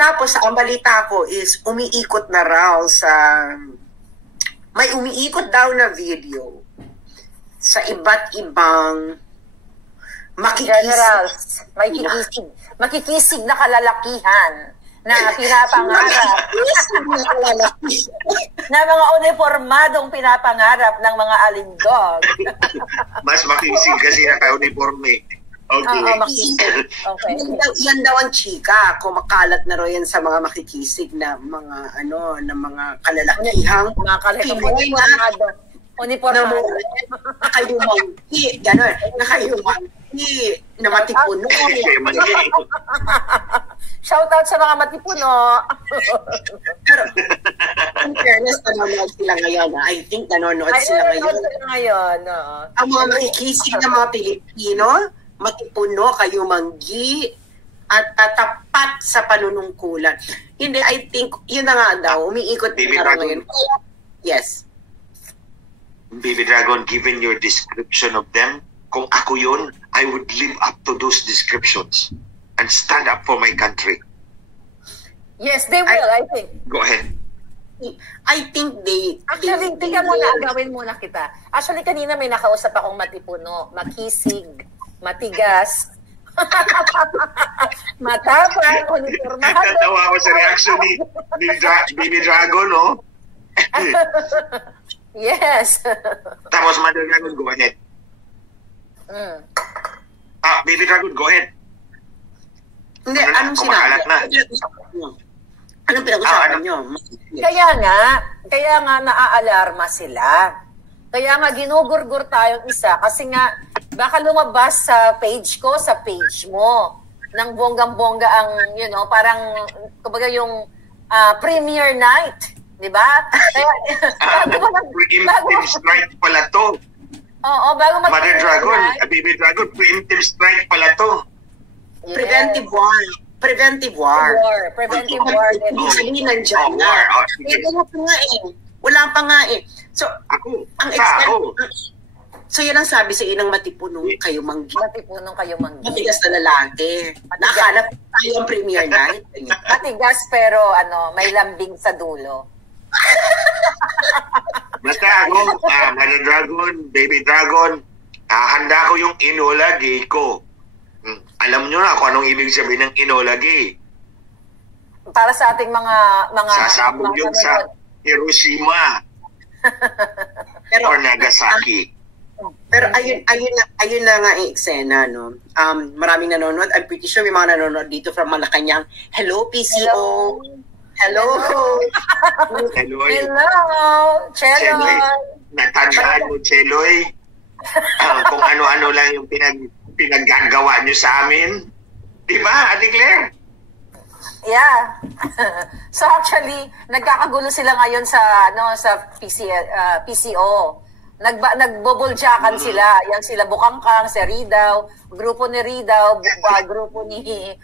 Tapos, ang balita ko is, umiikot na raw may umiikot daw na video sa iba't ibang makikisig na kalalakihan na pinapangarap na mga uniformadong pinapangarap ng mga alindog. Mas makisig kasi naka-uniforme. Okay. Okay. Yan daw ang chika. Kumakalat na raw yan sa mga makikisig na mga na mga kalalakihang Pinoy na uniformado. Nakayumangki. Ganon. Nakayumangki. Na matipuno. Shout out sa mga matipuno. Pero, in fairness, nanonood sila ngayon. I think nanonood sila ngayon. Ang mga makikisig na mga Pilipino, matipuno, kayumanggi, at tatapat sa panunungkulan. Hindi, I think, yun na nga daw, umiikot na raw ngayon. Yes. Baby Dragon, given your description of them, kung ako yun, I would live up to those descriptions and stand up for my country. Yes, they will, I think. Go ahead. I think they... Actually, tingnan muna, gawin muna kita. Actually, kanina may nakausap akong matipuno, makisig, matigas, matapang, uniformado. Natawa ko sa reaction ni Baby Dragon, no? Yes. Tapos, Mother Dragon, go ahead. Baby Dragon, go ahead. Hindi, anong sinabi? Anong pinag-usapan nyo? Kaya nga naaalarma sila. Kaya nga ginugurgur tayong isa kasi nga baka lumabas sa page ko, sa page mo ng bonggang-bongga ang, parang kumbaga yung premiere night. Di ba? Preemptive strike pala to. Oo, bago Mother Dragon, Baby Dragon, preemptive strike pala to. Yes. Preventive war. Preventive war. Preventive war. Usually nandiyan na. Wala pa nga eh. So, so yan ang sabi sa inang matipunong kayo manggi. Matipunong kayo manggi. Matigas na lalaki. Nakahanap tayo ang premiere night. Matigas pero may lambing sa dulo. Basta ako, Mother Dragon, Baby Dragon, handa ko yung Enola Gay ko. Alam nyo na kung anong ibig sabihin ng Enola Gay. Para sa ating mga sasabog yun sa Hiroshima or Nagasaki. Pero ayun na nga ang eksena, no? Maraming nanonood. I'm pretty sure may mga nanonood dito from Malacanang. Hello, PCO! Hello! Cheloy. Hello! Cheloy! Natandaan mo, Cheloy? Kung ano-ano lang yung pinaggagawa nyo sa amin. Diba, Ate Claire? Yeah. So actually, nagkakagulo sila ngayon sa PCO. Nagbobuljakan sila. Yang sila Bukangkang, si Ridaw, grupo ni Ridaw, grupo ni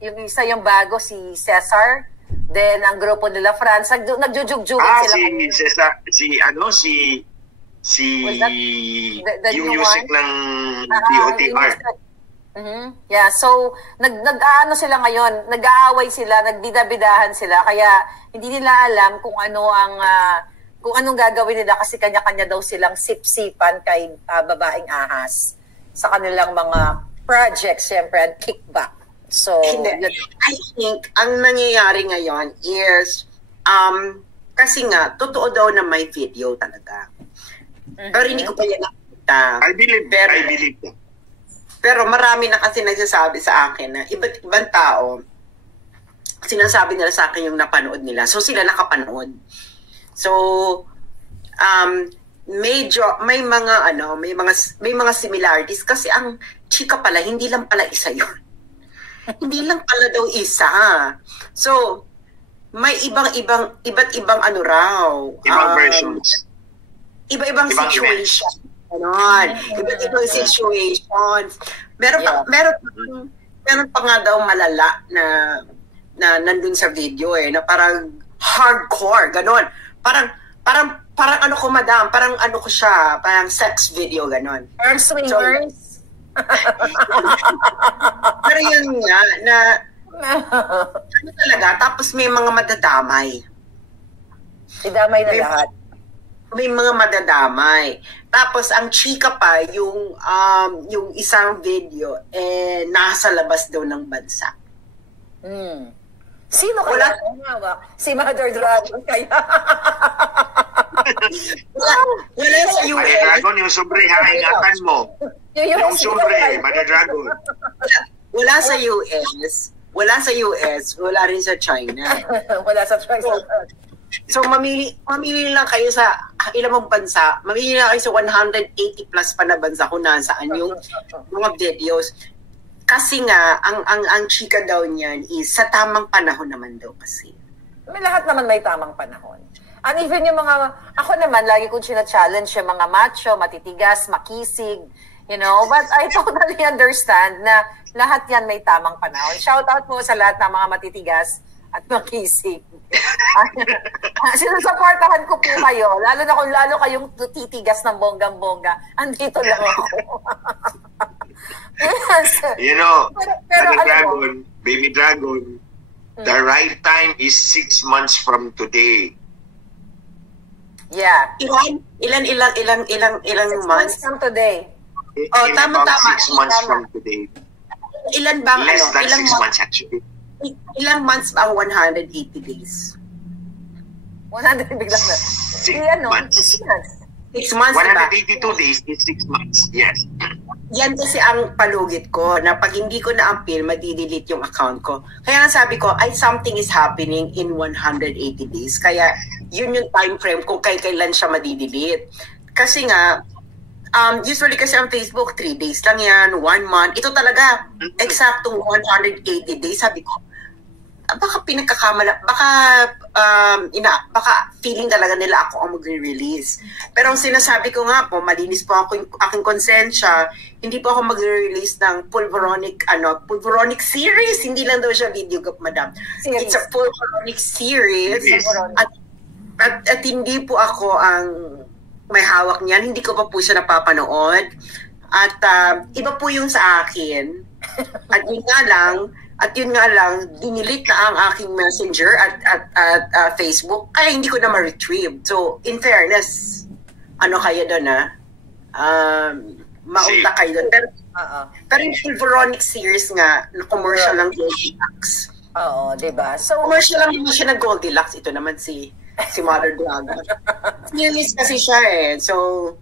yung isa yung bago si Cesar. Then ang grupo nila France, nagjujugjugin sila. Si Cesar, yung music ng DOTR. Yeah, so nag-aano sila ngayon, nag-aaway sila, nagbida-bidahan sila, kaya hindi nila alam kung anong gagawin nila kasi kanya-kanya daw silang sip-sipan kay babaeng ahas sa kanilang mga projects, syempre, and kickback. So, I think ang nangyayari ngayon is kasi nga, totoo daw na may video talaga. Pero hindi ko pa yan nakita. I believe. Pero marami na kasi nagsasabi sa akin na iba't ibang tao, sinasabi nila sa akin yung napanood nila. So sila nakapanood. So medyo may mga similarities kasi ang chika pala hindi lang pala isa yun. Hindi lang pala daw isa. So may iba't ibang ano raw. Ibang versions. Iba-ibang situation. Ganon. Iba't ibang situations. Meron pa nga daw malala na nandun sa video na parang hardcore, ganon. Parang ano ko, madam, parang ano ko siya, parang sex video, ganon. Swingers. Pero yun nga, na Ano talaga? Tapos may mga madadamay. Idamay na lahat. May mga madadamay. Tapos ang chika pa yung isang video nasa labas daw ng bansa. Sino kaya tumawa? Si Mother Dragon kaya? wala sa US. Mother Dragon, yung sobre, ingatan mo. Yung sobre, Mother Dragon. Wala sa US. Wala sa US. Wala rin sa China. Wala sa China. So, mamili lang kayo sa ilang bansa. Mamili lang kayo sa 180 plus pa na bansa kung nasaan yung mga videos. Kasi nga, ang chika daw niyan is sa tamang panahon naman daw kasi. May lahat naman may tamang panahon. And even yung mga, ako naman, lagi kong china-challenge yung mga macho, matitigas, makisig, you know, but I totally understand na lahat yan may tamang panahon. Shout out po sa lahat ng mga matitigas at makisig. Sinusuportahan ko po kayo, lalo na kung lalo kayong titigas ng bonggang-bongga. Andito lang ako. Yes. You know, pero Dragon, Baby Dragon, the right time is 6 months from today. Yeah. Ilang months from today. Tama. 6 months from today. Ilan bang Less than 6 months actually. Ilang months ba ang 180 days? 100 bigla na. 6 months. 6 months, 182 days is 6 months. Yes. Yan kasi ang palugit ko na pag hindi ko na-appeal, madidelete yung account ko. Kaya nga sabi ko, something is happening in 180 days. Kaya yun yung time frame kung kailan siya madidelete. Kasi nga, usually kasi ang Facebook, 3 days lang yan, 1 month. Ito talaga, eksaktong 180 days. Sabi ko, baka pinagkakamala, baka feeling talaga nila ako ang magre-release. Pero ang sinasabi ko nga po, malinis po ako aking konsensya, hindi po ako magre-release ng pulveronic series. Hindi lang daw siya video gap, madam. Series. It's a pulveronic series. At hindi po ako ang may hawak niyan. Hindi ko pa po siya napapanood. At iba po yung sa akin. At yun nga lang, dinilit na ang aking messenger at Facebook, kaya hindi ko na ma-retrieve. So, in fairness, ano kayo doon maunta kayo doon. Pero yung Pulveronic series nga, na commercial ng Goldilocks. Oo, diba? So, commercial lang naman siya ng Goldilocks. Ito naman si Mother Dragon. Series kasi siya So,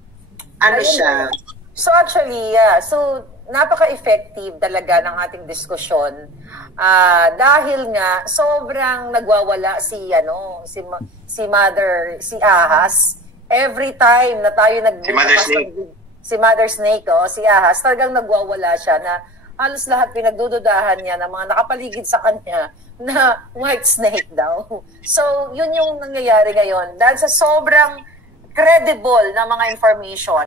siya? So, actually, yeah. So, napaka-effective talaga ng ating diskusyon dahil nga sobrang nagwawala si Ahas every time na tayo si Mother Snake si Ahas talagang nagwawala siya na halos lahat pinagdududahan niya ng mga nakapaligid sa kanya na white snake daw. So yun yung nangyayari ngayon dahil sa sobrang credible na mga information